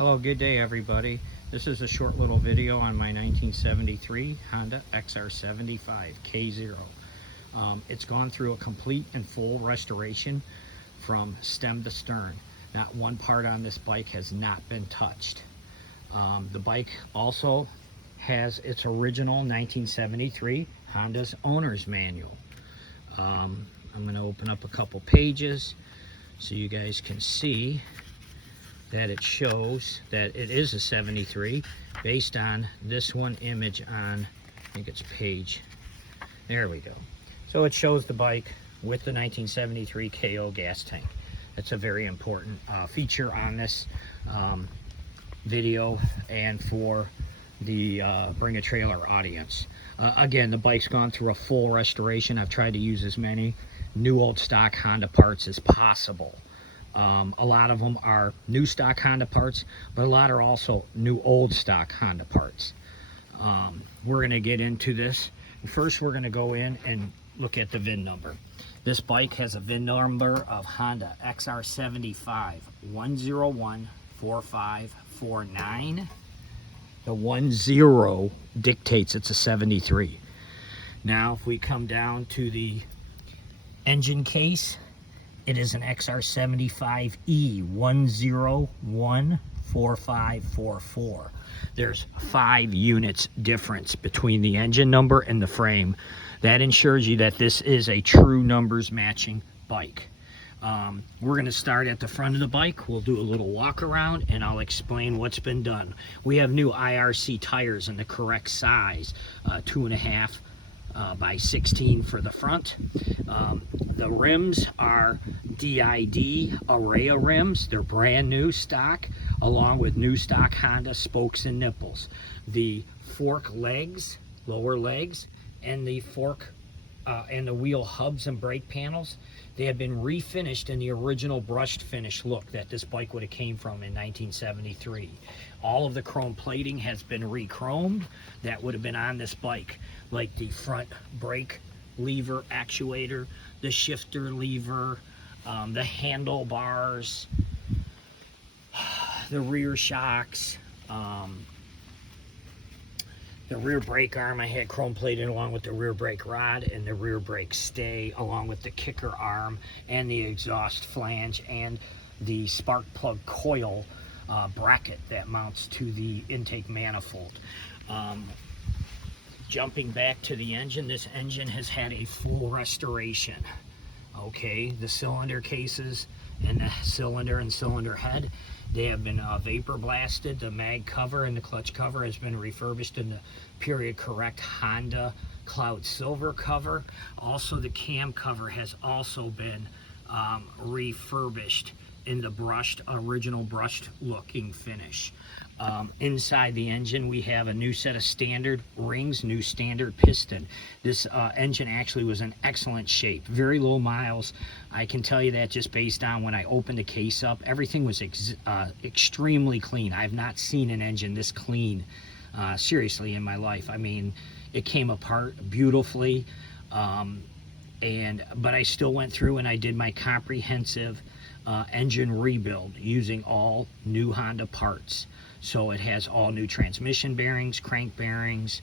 Hello, good day everybody. This is a short little video on my 1973 Honda XR75ko. It's gone through a complete and full restoration from stem to stern. Not one part on this bike has not been touched. The bike also has its original 1973 Honda's owner's manual. I'm going to open up a couple pages so you guys can see that it shows that it is a 73 based on this one image on, I think it's page, there we go. So it shows the bike with the 1973 KO gas tank. That's a very important feature on this video and for the Bring a Trailer audience. Again, the bike's gone through a full restoration. I've tried to use as many new old stock Honda parts as possible. A lot of them are new stock Honda parts, but a lot are also new old stock Honda parts. We're going to get into this. First, we're going to go in and look at the VIN number. This bike has a VIN number of Honda XR75 1014549. The 10 dictates it's a 73. Now, if we come down to the engine case, it is an XR75E 1014544. There's 5 units difference between the engine number and the frame. That ensures you that this is a true numbers matching bike. We're going to start at the front of the bike. We'll do a little walk around and I'll explain what's been done. We have new IRC tires in the correct size, 2.5 by 16 for the front. The rims are DID Araya rims. They're brand new stock, along with new stock Honda spokes and nipples. The fork legs, lower legs, and the fork and the wheel hubs and brake panels, they have been refinished in the original brushed finish look that this bike would have came from in 1973. All of the chrome plating has been re-chromed that would have been on this bike, like the front brake lever actuator, the shifter lever, the handlebars, the rear shocks, the rear brake arm I had chrome plated along with the rear brake rod and the rear brake stay, along with the kicker arm and the exhaust flange and the spark plug coil bracket that mounts to the intake manifold. Jumping back to the engine, this engine has had a full restoration. Okay, the cylinder cases and the cylinder and cylinder head, they have been vapor blasted. The mag cover and the clutch cover has been refurbished in the period correct Honda Cloud Silver cover. Also, the cam cover has also been refurbished in the brushed, original brushed looking finish. Inside the engine, we have a new set of standard rings, new standard piston. This engine actually was in excellent shape, very low miles. I can tell you that just based on when I opened the case up, everything was extremely clean. I've not seen an engine this clean, seriously, in my life. I mean, it came apart beautifully, but I still went through and I did my comprehensive engine rebuild using all new Honda parts. So it has all new transmission bearings, crank bearings,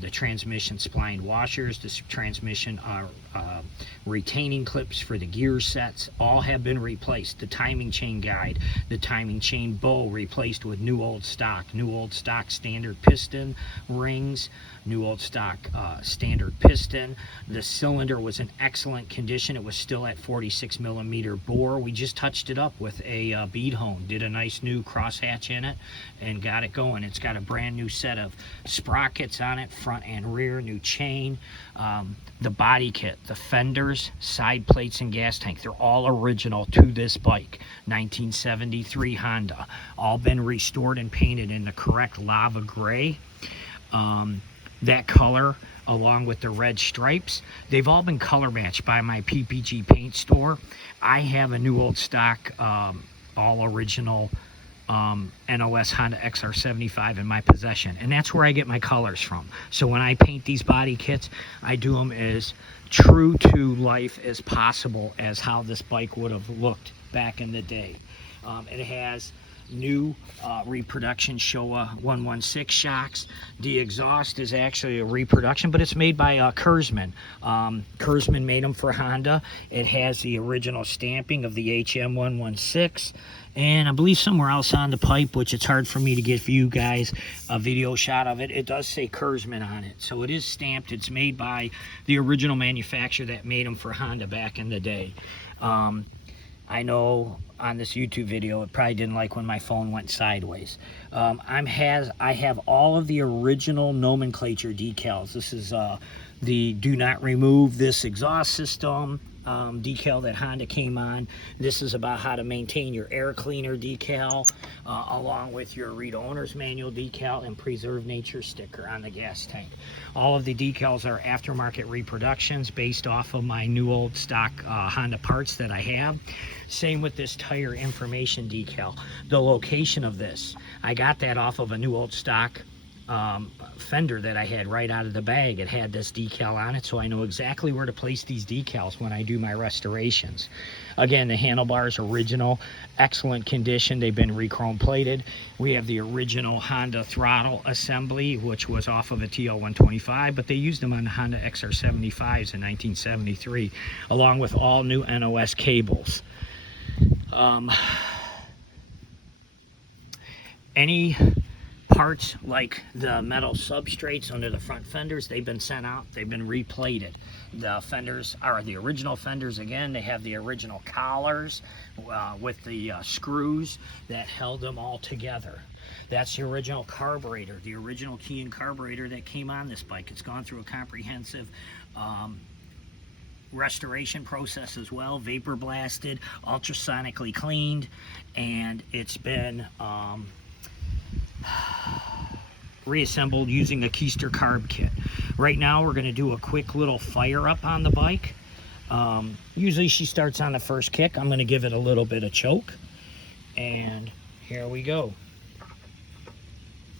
the transmission spline washers, the transmission retaining clips for the gear sets, all have been replaced. The timing chain guide, the timing chain bow replaced with new old stock standard piston rings, new old stock standard piston. The cylinder was in excellent condition. It was still at 46 millimeter bore. We just touched it up with a bead hone, did a nice new crosshatch in it and got it going. It's got a brand new set of sprockets on it, front and rear, new chain. The body kit, the fenders, side plates, and gas tank, they're all original to this bike. 1973 Honda, all been restored and painted in the correct lava gray. That color, along with the red stripes, they've all been color matched by my PPG paint store. I have a new old stock, all original NOS Honda XR75 in my possession, and that's where I get my colors from. So when I paint these body kits, I do them as true to life as possible as how this bike would have looked back in the day. It has new reproduction Showa 116 shocks. The exhaust is actually a reproduction, but it's made by Kurzman. Kurzman made them for Honda. It has the original stamping of the HM 116, and I believe somewhere else on the pipe, which it's hard for me to get for you guys a video shot of it, it does say Kurzman on it. So it is stamped. It's made by the original manufacturer that made them for Honda back in the day. I know on this YouTube video it probably didn't like when my phone went sideways. I have all of the original nomenclature decals. This is the do not remove this exhaust system decal that Honda came on. This is about how to maintain your air cleaner decal, along with your read owner's manual decal and preserve nature sticker on the gas tank. All of the decals are aftermarket reproductions based off of my new old stock Honda parts that I have. Same with this tire information decal. The location of this, I got that off of a new old stock fender that I had right out of the bag. It had this decal on it, so I know exactly where to place these decals when I do my restorations. Again, the handlebars original, excellent condition. They've been re-chrome plated. We have the original Honda throttle assembly, which was off of a TL125, but they used them on the Honda XR75s in 1973, along with all new NOS cables. Any parts like the metal substrates under the front fenders, they've been sent out, they've been replated. The fenders are the original fenders again. They have the original collars with the screws that held them all together. That's the original carburetor, the original key and carburetor that came on this bike. It's gone through a comprehensive restoration process as well, vapor blasted, ultrasonically cleaned, and it's been reassembled using a keister carb kit. Right now we're going to do a quick little fire up on the bike. Usually she starts on the first kick. I'm going to give it a little bit of choke, and here we go.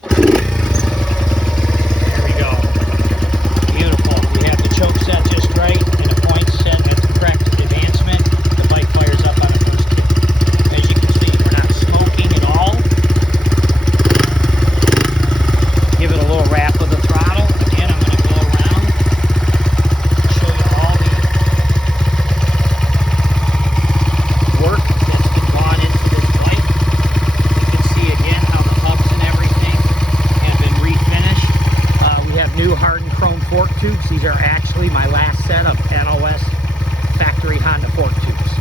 There we go. Beautiful. We have the choke set just right and the points set at the correct advancement. The bike fires up on the first kick. As you can see, we're not smoking at all. Give it a little wrap of the throttle. Again, I'm going to go around, show you all the work that's been gone into this bike. You can see again how the hubs and everything have been refinished. We have new hardened chrome fork tubes. These are actually my last set of NOS factory Honda fork tubes.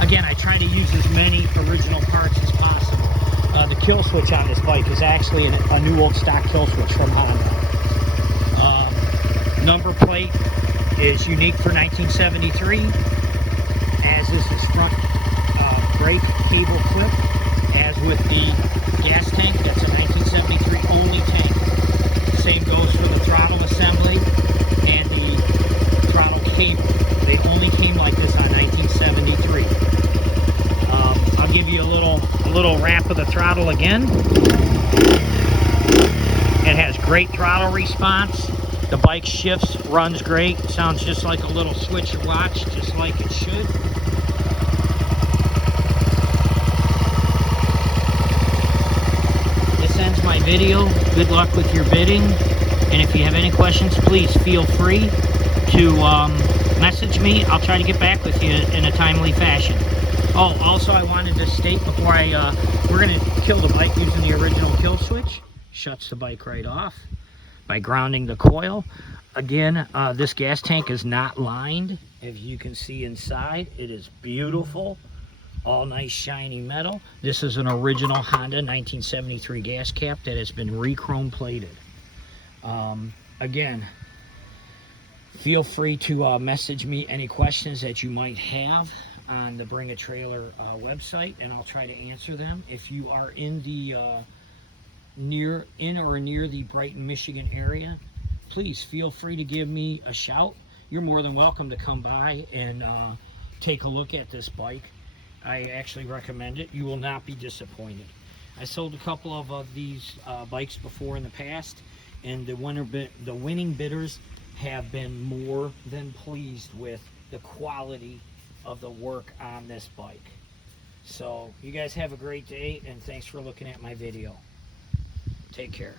Again, I try to use as many original parts as possible. The kill switch on this bike is actually a new old stock kill switch from Honda. Number plate is unique for 1973, as is this front brake cable clip. As with the gas tank, that's a 1973 only tank. Same goes for the throttle assembly and the throttle cable. They only came like this on 1973. I'll give you a little wrap of the throttle again. It has great throttle response. The bike shifts, runs great. Sounds just like a little switcher watch, just like it should. This ends my video. Good luck with your bidding. And if you have any questions, please feel free to message me. I'll try to get back with you in a timely fashion. Oh, also I wanted to state before we're going to kill the bike using the original kill switch. Shuts the bike right off by grounding the coil. Again, this gas tank is not lined. As you can see inside, it is beautiful. All nice shiny metal. This is an original Honda 1973 gas cap that has been re-chrome plated. Again, feel free to message me any questions that you might have on the Bring a Trailer website, and I'll try to answer them. If you are in the near the Brighton, Michigan area, please feel free to give me a shout. You're more than welcome to come by and take a look at this bike. I actually recommend it. You will not be disappointed. I sold a couple of these bikes before in the past, and the winning bidders have been more than pleased with the quality of the work on this bike. So you guys have a great day, and thanks for looking at my video. Take care.